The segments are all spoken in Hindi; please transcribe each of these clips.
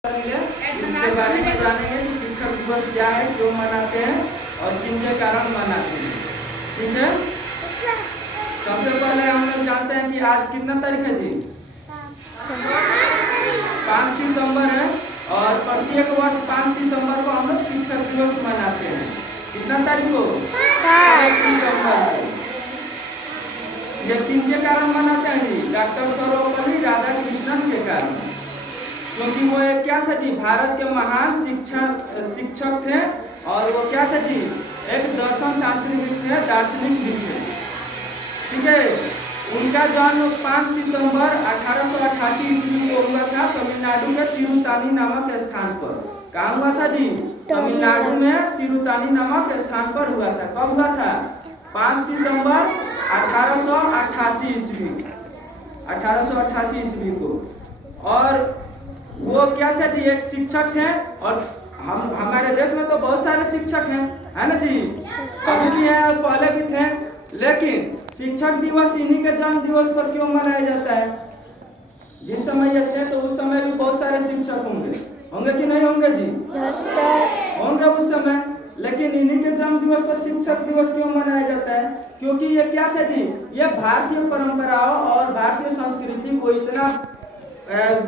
इसके बारे में जानेंगे कि शिक्षक दिवस क्या है, क्यों मनाते हैं और किन के कारण मनाते हैं। ठीक है, सबसे पहले हम लोग जानते हैं कि आज कितना तारीख है जी? 5 सितंबर है और प्रत्येक वर्ष 5 सितंबर को हम लोग शिक्षक दिवस मनाते हैं। कितना तारीख को? 5 सितंबर। ये किन के कारण मनाते हैं जी? डॉक्टर सर्वपल्ली राधाकृष्णन के कारण, क्योंकि वो एक क्या था जी? भारत के महान शिक्षक थे और वो क्या थे जी? एक दर्शन शास्त्री भी थे, दार्शनिक भी थे। ठीक है, उनका जन्म 5 सितंबर 1888 ईस्वी को हुआ था तमिलनाडु के तिरुतानी नामक स्थान पर। कहाँ हुआ था जी? तमिलनाडु में तिरुतानी नामक स्थान पर हुआ था। कब हुआ था? 5 सितंबर 1888 ईस्वी को। और वो क्या थे जी? एक शिक्षक थे और हमारे देश में तो बहुत सारे शिक्षक हैं, है ना जी? अभी भी हैं और पहले भी थे, लेकिन शिक्षक दिवस इन्हीं के जन्म दिवस पर क्यों मनाया जाता है? जिस समय ये थे तो उस समय भी बहुत सारे शिक्षक होंगे कि नहीं होंगे जी? होंगे उस समय, लेकिन इन्हीं के जन्म दिवस पर शिक्षक दिवस क्यों मनाया जाता है? क्योंकि ये क्या थे जी? ये भारतीय परंपराओं और भारतीय संस्कृति को इतना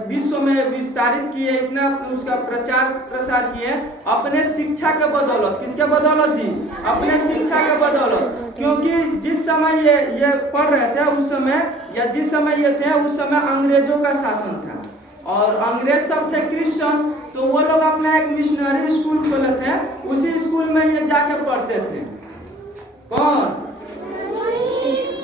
विश्व में विस्तारित किए, इतना उसका प्रचार प्रसार किए अपने शिक्षा के बदौलत। किसके बदौलत जी? अपने शिक्षा के बदौलत। क्योंकि जिस समय ये पढ़ रहे थे उस समय, या जिस समय ये थे उस समय अंग्रेजों का शासन था और अंग्रेज सब थे क्रिश्चियन, तो वो लोग अपना एक मिशनरी स्कूल खोले थे। उसी स्कूल में ये जाके पढ़ते थे। कौन?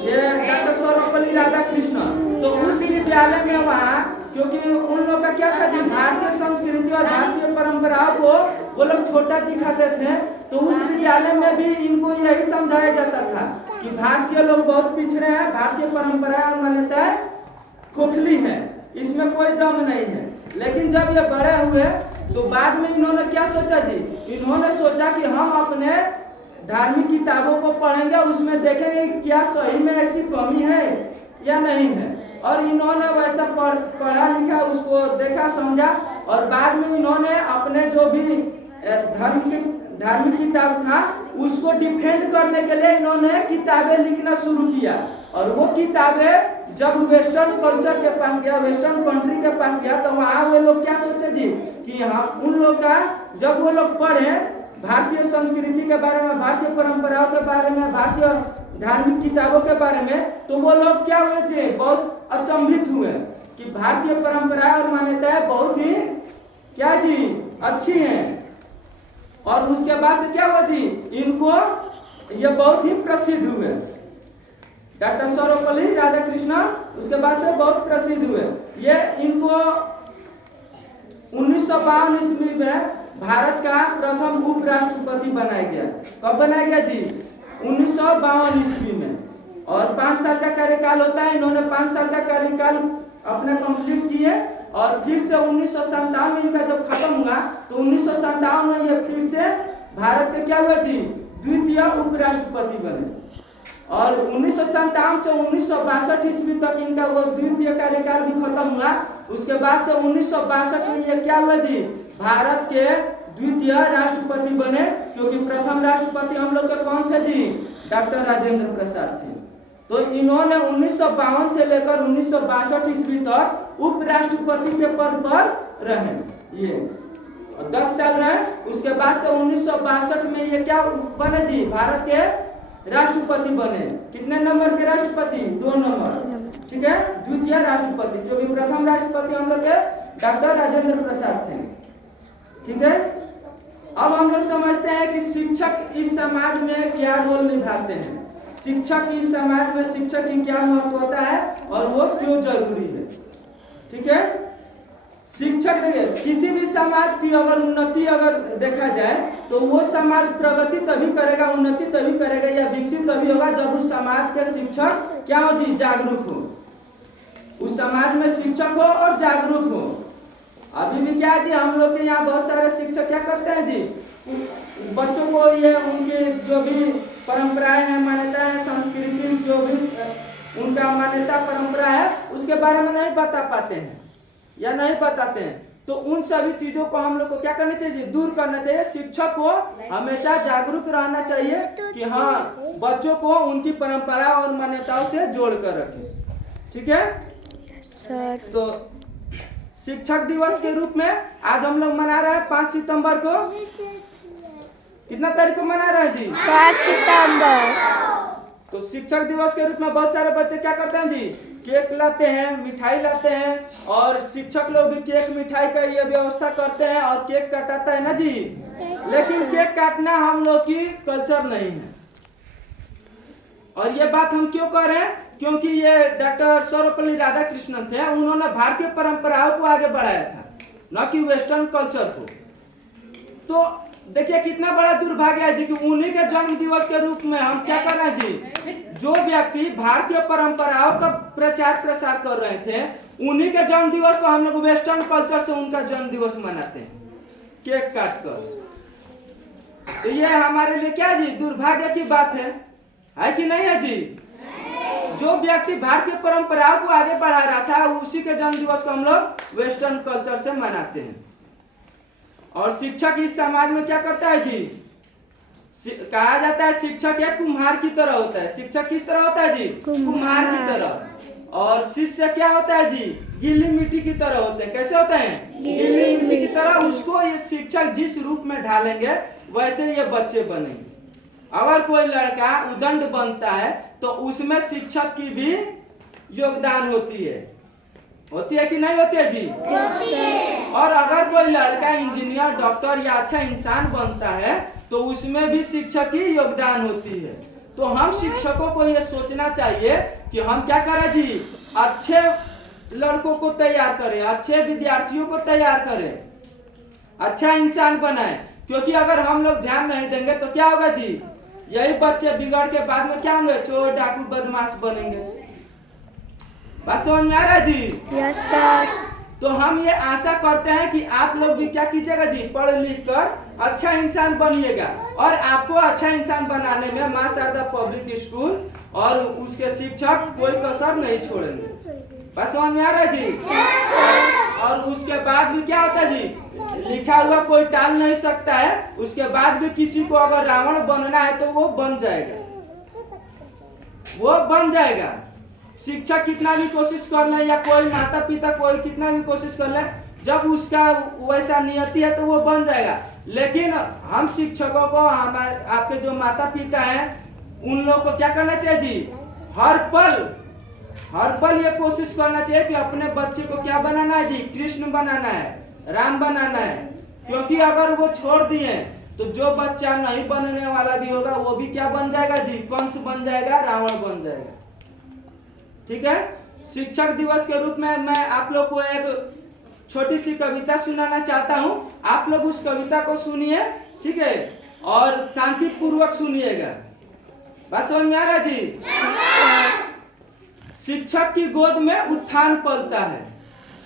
ये डॉक्टर सर्वपल्ली राधाकृष्णन। तो उस विद्यालय में वहाँ, क्योंकि उन लोग का क्या था जी? भारतीय संस्कृति और भारतीय परंपराओं को वो लोग छोटा दिखाते थे, तो उस विद्यालय में भी इनको यही समझाया जाता था कि भारतीय लोग बहुत पिछड़े हैं, भारतीय परंपराएं और मान्यताएं खोखली हैं, इसमें कोई दम नहीं है। लेकिन जब ये बड़े हुए तो बाद में इन्होंने क्या सोचा जी? इन्होंने सोचा कि हम अपने धार्मिक किताबों को पढ़ेंगे, उसमें देखेंगे क्या सही में ऐसी कमी है या नहीं है। और इन्होंने वैसा पढ़ा लिखा, उसको देखा समझा, और बाद में इन्होंने अपने जो भी धार्मिक किताब था उसको डिफेंड करने के लिए इन्होंने किताबें लिखना शुरू किया। और वो किताबें जब वेस्टर्न कल्चर के पास गया, वेस्टर्न कंट्री के पास गया, तो वहाँ वो लोग क्या सोचे जी कि हम उन लोग का, जब वो लोग पढ़े भारतीय संस्कृति के बारे में, भारतीय परंपराओं के बारे में, भारतीय धार्मिक किताबों के बारे में, तो वो लोग क्या हुए थे? बहुत अचंभित हुए कि भारतीय परंपराएं और मान्यताएं बहुत ही क्या जी? अच्छी हैं। और उसके बाद से क्या हुआ जी? इनको ये बहुत ही प्रसिद्ध हुए, डॉक्टर सर्वपल्ली राधाकृष्णन। उसके बाद से बहुत प्रसिद्ध हुए। ये इनको 1952 ईस्वी में भारत का प्रथम उपराष्ट्रपति बनाया गया। कब बनाया गया जी? 1952 ईस्वी में। और 5 साल का कार्यकाल होता है। इन्होंने 5 साल का कार्यकाल अपना कंप्लीट किए और फिर से 1957 में इनका जब खत्म हुआ तो 1957 में ये फिर से भारत के क्या हुआ जी? द्वितीय उपराष्ट्रपति बने। और 1957 से 1962 ईस्वी तक इनका वो द्वितीय कार्यकाल भी खत्म हुआ। उसके बाद से 1962 में ये क्या हुआ जी? भारत के द्वितीय राष्ट्रपति बने, क्योंकि प्रथम राष्ट्रपति हम लोग के कौन थे जी? डॉक्टर राजेंद्र प्रसाद थे। तो इन्होंने 1952 से लेकर 1962 ईस्वी तक उपराष्ट्रपति के पद पर रहे। ये 10 साल रहे। उसके बाद से 1962 में ये क्या बने जी? भारत के राष्ट्रपति बने। कितने नंबर के राष्ट्रपति? 2 नंबर। ठीक है, द्वितीय राष्ट्रपति, क्योंकि प्रथम राष्ट्रपति हम लोग के डॉक्टर राजेंद्र प्रसाद थे। ठीक है, अब हम लोग समझते हैं कि शिक्षक इस समाज में क्या रोल निभाते हैं। शिक्षक इस समाज में, शिक्षक की क्या महत्वता है और वो क्यों जरूरी है। ठीक है, शिक्षक देखिए, किसी भी समाज की अगर उन्नति अगर देखा जाए तो वो समाज प्रगति तभी करेगा, उन्नति तभी करेगा या विकसित तभी होगा जब उस समाज के शिक्षक क्या हो जी? जागरूक हो। उस समाज में शिक्षक हो और जागरूक हो। अभी भी क्या जी? हम लोग के यहाँ बहुत सारे शिक्षक क्या करते हैं जी? बच्चों को ये उनके जो भी परंपराएं हैं, मान्यताएं हैं, संस्कृति जो भी उनका मान्यता परंपरा है उसके बारे में नहीं बता पाते हैं या नहीं बताते हैं। तो उन सभी चीजों को हम लोग को क्या करना चाहिए, दूर करना चाहिए। शिक्षक को हमेशा जागरूक रहना चाहिए कि हाँ, बच्चों को उनकी परंपरा और मान्यताओं से जोड़ कर रखें। ठीक है सर। तो शिक्षक दिवस के रूप में आज हम लोग मना रहे हैं 5 सितंबर को। कितना तारीख को मना रहे हैं जी? 5 सितंबर। तो शिक्षक दिवस के रूप में बहुत सारे बच्चे क्या करते हैं जी, केक लाते हैं, मिठाई लाते हैं, और शिक्षक लोग भी केक मिठाई का ये व्यवस्था करते हैं और केक काटता है ना जी। लेकिन केक काटना हम लोग की कल्चर नहीं है। और ये बात हम क्यों कर रहे हैं, क्योंकि ये डॉक्टर सर्वपल्ली राधाकृष्णन थे, उन्होंने भारतीय परंपराओं को आगे बढ़ाया था, न कि वेस्टर्न कल्चर को। तो देखिए कितना बड़ा दुर्भाग्य है जी कि उन्हीं के जन्म दिवस के रूप में हम क्या कर रहे हैं जी, जो व्यक्ति भारतीय परंपराओं का प्रचार प्रसार कर रहे थे, उन्हीं के जन्म दिवस पर हम लोग वेस्टर्न कल्चर से उनका जन्म दिवस मनाते हैं केक काट कर। तो ये हमारे लिए क्या जी, दुर्भाग्य की बात है कि नहीं है जी? जो व्यक्ति भारतीय परंपराओं को आगे बढ़ा रहा था, उसी के जन्म दिवस को हम लोग वेस्टर्न कल्चर से मनाते हैं। और शिक्षक इस समाज में क्या करता है जी, कहा जाता है शिक्षक एक कुम्हार की तरह होता है। शिक्षक किस तरह होता है जी? कुम्हार की तरह। और शिष्य क्या होता है जी? गीली मिट्टी की तरह होते हैं। कैसे होते हैं? गीली मिट्टी की तरह। उसको ये शिक्षक जिस रूप में ढालेंगे वैसे ये बच्चे बनेंगे। अगर कोई लड़का उदंड बनता है तो उसमें शिक्षक की भी योगदान होती है कि नहीं होती है जी? और अगर कोई लड़का इंजीनियर, डॉक्टर या अच्छा इंसान बनता है तो उसमें भी शिक्षक की योगदान होती है। तो हम शिक्षकों को ये सोचना चाहिए कि हम क्या करें जी, अच्छे लड़कों को तैयार करें, अच्छे विद्यार्थियों को तैयार करें, अच्छा इंसान बनाएं। क्योंकि अगर हम लोग ध्यान नहीं देंगे तो क्या होगा जी, यही बच्चे बिगड़ के बाद में क्या होंगे, चोर डाकू बदमाश बनेंगे। बात समझ में आ रहा है जी? Yes sir. तो हम ये आशा करते हैं कि आप लोग भी क्या कीजिएगा जी, पढ़ लिख कर अच्छा इंसान बनिएगा। और आपको अच्छा इंसान बनाने में मां शारदा पब्लिक स्कूल और उसके शिक्षक कोई कसर नहीं छोड़ेंगे। बात समझ में आ रहा है जी? और उसके बाद भी क्या होता है जी, लिखा हुआ कोई टाल नहीं सकता है। उसके बाद भी किसी को अगर रावण बनना है तो वो बन जाएगा, वो बन जाएगा। शिक्षक कितना भी कोशिश कर ले या कोई माता पिता कोई कितना भी कोशिश कर ले, जब उसका वैसा नियति है तो वो बन जाएगा। लेकिन हम शिक्षकों को, हमारे आपके जो माता पिता हैं, उन लोगों को क्या करना चाहिए जी, हर पल ये कोशिश करना चाहिए कि अपने बच्चे को क्या बनाना है जी, कृष्ण बनाना है, राम बनाना है। क्योंकि अगर वो छोड़ दिए तो जो बच्चा नहीं बनने वाला भी होगा वो भी क्या बन जाएगा जी, कंस बन जाएगा, रावण बन जाएगा। ठीक है। शिक्षक दिवस के रूप में मैं आप लोग को एक छोटी सी कविता सुनाना चाहता हूं। आप लोग उस कविता को सुनिए, ठीक है, और शांति पूर्वक सुनिएगा। बात समझ में आ रहा जी? शिक्षक की गोद में उत्थान पलता है,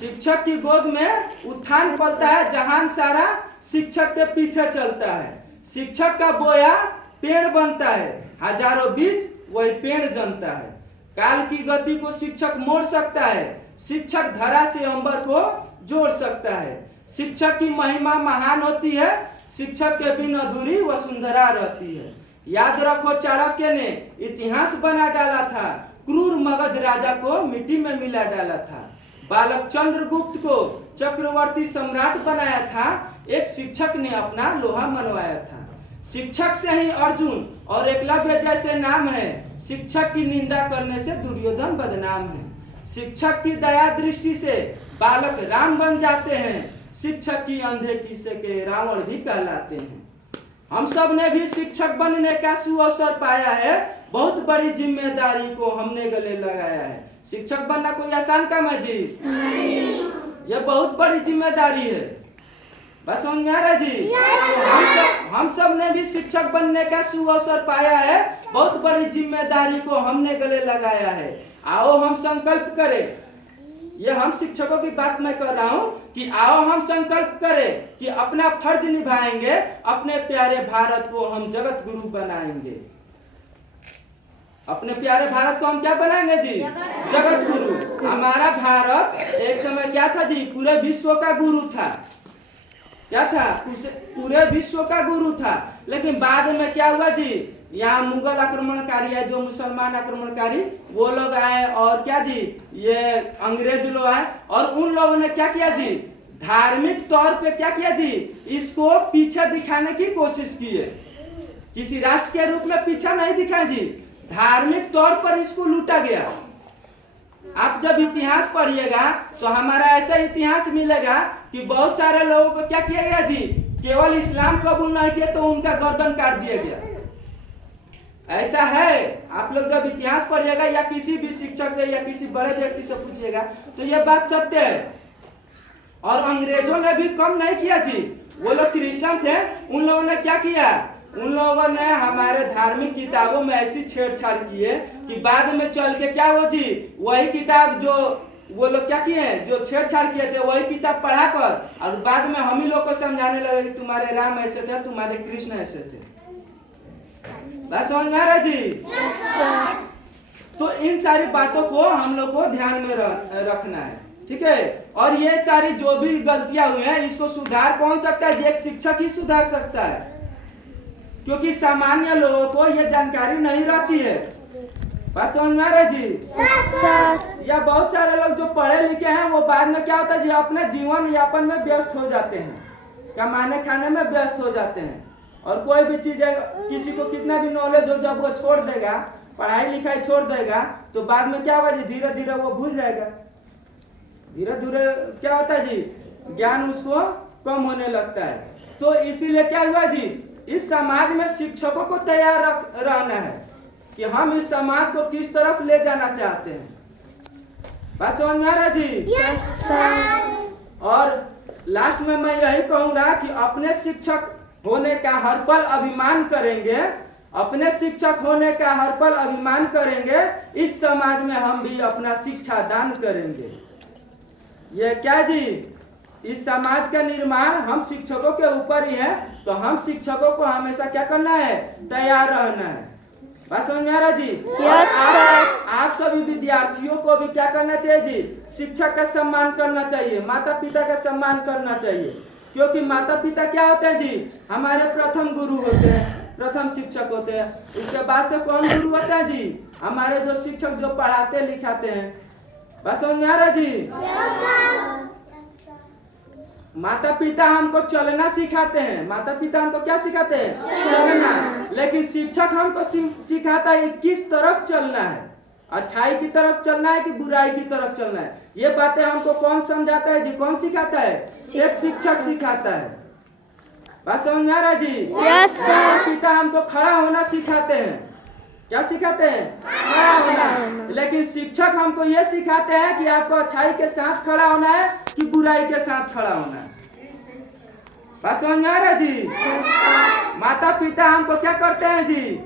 शिक्षक की गोद में उत्थान पलता है, जहान सारा शिक्षक के पीछे चलता है। शिक्षक का बोया पेड़ बनता है, हजारों बीज वही पेड़ जनता है। काल की गति को शिक्षक मोड़ सकता है, शिक्षक धरा से अंबर को जोड़ सकता है। शिक्षक की महिमा महान होती है, शिक्षक के बिन अधूरी वसुंधरा रहती है। याद रखो चाणक्य ने इतिहास बना डाला था, क्रूर मगध राजा को मिट्टी में मिला डाला था। बालक चंद्रगुप्त को चक्रवर्ती सम्राट बनाया था, एक शिक्षक ने अपना लोहा मनवाया था। शिक्षक से ही अर्जुन और एकलव्य जैसे नाम है, शिक्षक की निंदा करने से दुर्योधन बदनाम है। शिक्षक की दया दृष्टि से बालक राम बन जाते हैं, शिक्षक की अंधे किस्से के रावण भी कहलाते हैं। हम सब ने भी शिक्षक बनने का सुअवसर पाया है, बहुत बड़ी जिम्मेदारी को हमने गले लगाया है। शिक्षक बनना कोई आसान काम है जी? यह बहुत बड़ी जिम्मेदारी है। बस समझ में आ रहा है जी? हम सब ने भी शिक्षक बनने का सुअवसर पाया है, बहुत बड़ी जिम्मेदारी को हमने गले लगाया है। आओ हम संकल्प करें, ये हम शिक्षकों की बात मैं कर रहा हूं कि आओ हम संकल्प करें कि अपना फर्ज निभाएंगे, अपने प्यारे भारत को हम जगत गुरु बनाएंगे। अपने प्यारे भारत को हम क्या बनाएंगे जी? जगत गुरु। हमारा भारत एक समय क्या था जी? पूरे विश्व का गुरु था। क्या था? पूरे विश्व का गुरु था। लेकिन बाद में क्या हुआ जी? यहाँ मुगल आक्रमणकारी है, जो मुसलमान आक्रमणकारी, वो लोग आए और क्या जी, ये अंग्रेज लोग आए और उन लोगों ने क्या किया जी? धार्मिक तौर पे क्या किया जी? इसको पीछे दिखाने की कोशिश की है। किसी राष्ट्र के रूप में पीछा नहीं दिखाए जी, धार्मिक तौर पर इसको लूटा गया। आप जब इतिहास पढ़िएगा तो हमारा ऐसा इतिहास मिलेगा कि बहुत सारे लोगों को क्या किया गया जी? केवल इस्लाम कबूल नहीं किया तो उनका गर्दन काट दिया गया। ऐसा है। आप लोग जब इतिहास पढ़िएगा या किसी भी शिक्षक से या किसी बड़े व्यक्ति से पूछिएगा तो यह बात सत्य है। और अंग्रेजों ने भी कम नहीं किया जी। वो लोग क्रिश्चियन थे, उन लोगों ने क्या किया? उन लोगों ने हमारे धार्मिक किताबों में ऐसी छेड़छाड़ की है कि बाद में चल के क्या हो जी? वही किताब जो वो लोग क्या किए, जो छेड़छाड़ किए थे, वही किताब पढ़ाकर और बाद में हम ही लोग को समझाने लगे कि तुम्हारे राम ऐसे थे, तुम्हारे कृष्ण ऐसे थे। बात समझ में आ रहा जी? तो इन सारी बातों को हम लोग को ध्यान में रखना है, ठीक है। और ये सारी जो भी गलतियां हुई हैं, इसको सुधार कौन सकता है? एक शिक्षक ही सुधार सकता है, क्योंकि सामान्य लोगों को ये जानकारी नहीं रहती है। बात समझ में आ रहा जी? या बहुत सारे लोग जो पढ़े लिखे हैं वो बाद में क्या होता है जी? अपने जीवन यापन में व्यस्त हो जाते हैं, कमाने खाने में व्यस्त हो जाते हैं। और कोई भी चीज है, किसी को कितना भी नॉलेज हो, जब वो छोड़ देगा, पढ़ाई लिखाई छोड़ देगा, तो बाद में क्या होगा जी? धीरे धीरे वो भूल जाएगा। धीरे धीरे क्या होता है जी? ज्ञान उसको कम होने लगता है। तो इसीलिए क्या हुआ जी? इस समाज में शिक्षकों को तैयार रहना है कि हम इस समाज को किस तरफ ले जाना चाहते हैं। बात समझ में आ रहा जी? Yes sir. और लास्ट में मैं यही कहूंगा कि अपने शिक्षक होने का हर पल अभिमान करेंगे, अपने शिक्षक होने का हर पल अभिमान करेंगे, इस समाज में हम भी अपना शिक्षा दान करेंगे। ये क्या जी? इस समाज का निर्माण हम शिक्षकों के ऊपर ही है, तो हम शिक्षकों को हमेशा क्या करना है? तैयार रहना है। बात समझ में आ रहा जी? Yes sir. आप सभी विद्यार्थियों को भी क्या करना चाहिए जी? शिक्षक का सम्मान करना चाहिए, माता पिता का सम्मान करना चाहिए, क्योंकि माता पिता क्या होते हैं जी? हमारे प्रथम गुरु होते हैं, प्रथम शिक्षक होते हैं। उसके बाद से कौन गुरु होता है जी? हमारे जो शिक्षक जो पढ़ाते लिखाते हैं। बात समझ में आ रहा जी? माता पिता हमको चलना सिखाते हैं, माता पिता हमको क्या सिखाते हैं? चलना। लेकिन शिक्षक हमको सिखाता है किस तरफ चलना है, अच्छाई की तरफ चलना है कि बुराई की तरफ चलना है। ये बातें हमको कौन समझाता है जी? कौन सिखाता है? एक शिक्षक सिखाता है। बात समझ में आ रहा जी? Yes sir. पिता हमको खड़ा होना सिखाते हैं। क्या सिखाते हैं? खड़ा होना। लेकिन शिक्षक हमको ये सिखाते हैं कि आपको अच्छाई के साथ खड़ा होना है कि बुराई के साथ खड़ा होना है। बात समझ में आ रहा जी? माता पिता हमको क्या करते हैं जी?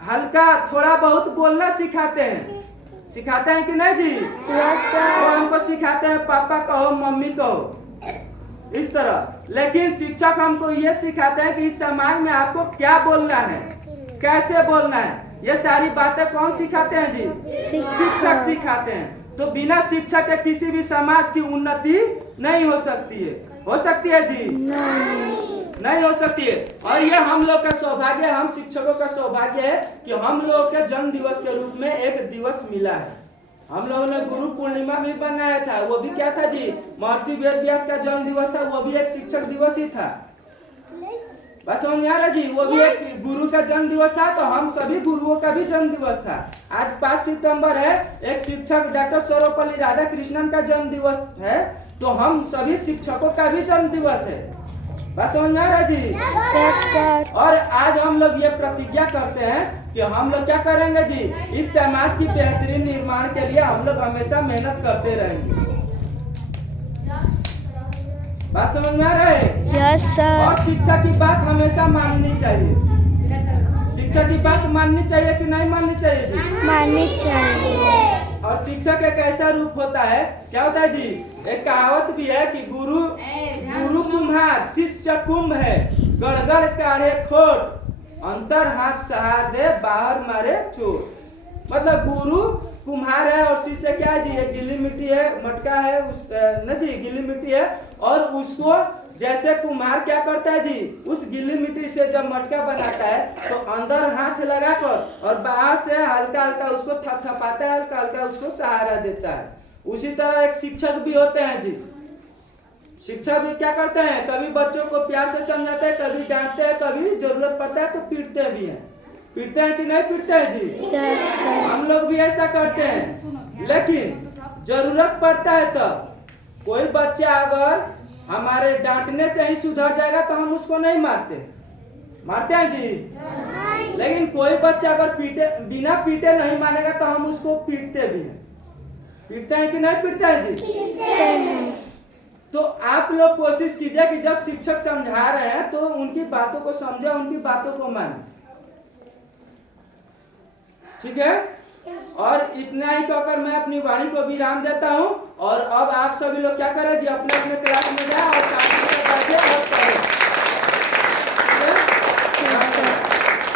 हल्का थोड़ा बहुत बोलना सिखाते हैं, सिखाते हैं कि नहीं जी? Yes sir. तो हमको सिखाते हैं पापा कहो, मम्मी कहो, इस तरह। लेकिन शिक्षक हमको ये सिखाते हैं कि इस समाज में आपको क्या बोलना है, कैसे बोलना है। ये सारी बातें कौन सिखाते हैं जी? शिक्षक सिखाते हैं। तो बिना शिक्षक के किसी भी समाज की उन्नति नहीं हो सकती है। हो सकती है जी? नहीं हो सकती है। और ये हम लोग का सौभाग्य है, हम शिक्षकों का सौभाग्य है कि हम लोग के जन्म दिवस के रूप में एक दिवस मिला है। हम लोगों ने गुरु पूर्णिमा भी बनाया था, वो भी क्या था जी? महर्षि वेदव्यास का जन्म दिवस था, वो भी एक शिक्षक दिवस ही था। बस समझ में आ रहा जी? वो भी एक गुरु का जन्म दिवस था, तो हम सभी गुरुओं का भी जन्म दिवस था। आज 5 सितंबर है, एक शिक्षक डॉक्टर सर्वपल्ली राधाकृष्णन का जन्म दिवस है, तो हम सभी शिक्षकों का भी जन्म दिवस है। बस समझ में आ रहा जी? Yes sir. और आज हम लोग ये प्रतिज्ञा करते हैं कि हम लोग क्या करेंगे जी? इस समाज की बेहतरीन निर्माण के लिए हम लोग हमेशा मेहनत करते रहेंगे। बात समझ में आ रहा है? Yes sir. और शिक्षा की बात हमेशा माननी चाहिए। शिक्षा की बात माननी चाहिए कि नहीं माननी चाहिए जी? माननी चाहिए। और शिक्षक एक ऐसा रूप होता है, क्या होता है जी? एक कहावत भी है कि गुरु कुम्हार शिष्य कुंभ है, गड़गड़ काढ़े खोट, अंतर हाथ सहार दे बाहर मारे चोट। मतलब गुरु कुम्हार है और शिष्य क्या है जी, ये गिल्ली मिट्टी है, मटका है उस न जी, गिल्ली मिट्टी है और उसको जैसे कुम्हार क्या करता है जी, उस गिल्ली मिट्टी से जब मटका बनाता है तो अंदर हाथ लगाकर और बाहर से हल्का हल्का उसको थपथपाता है, हल्का हल्का उसको सहारा देता है। उसी तरह एक शिक्षक भी होते हैं जी। शिक्षक भी क्या करते हैं, कभी बच्चों को प्यार से समझाते हैं, कभी डांटते हैं, कभी जरूरत पड़ता है तो पीटते भी हैं। पीटते हैं कि नहीं पीटते हैं जी? Yes sir. हम लोग भी ऐसा करते हैं, लेकिन जरूरत पड़ता है तब। कोई बच्चा अगर हमारे डांटने से ही सुधर जाएगा तो हम उसको नहीं मारते, मारते हैं जी। लेकिन कोई बच्चा अगर बिना पीटे नहीं मानेगा तो हम उसको पीटते भी हैं। पीटते हैं कि नहीं पीटते हैं जी? तो आप लोग कोशिश कीजिए कि जब शिक्षक समझा रहे हैं तो उनकी बातों को समझे, उनकी बातों को माने, ठीक है। और इतना ही कहकर मैं अपनी वाणी को विराम देता हूं। और अब आप सभी लोग क्या करें जी, अपने अपने क्लास में जाए और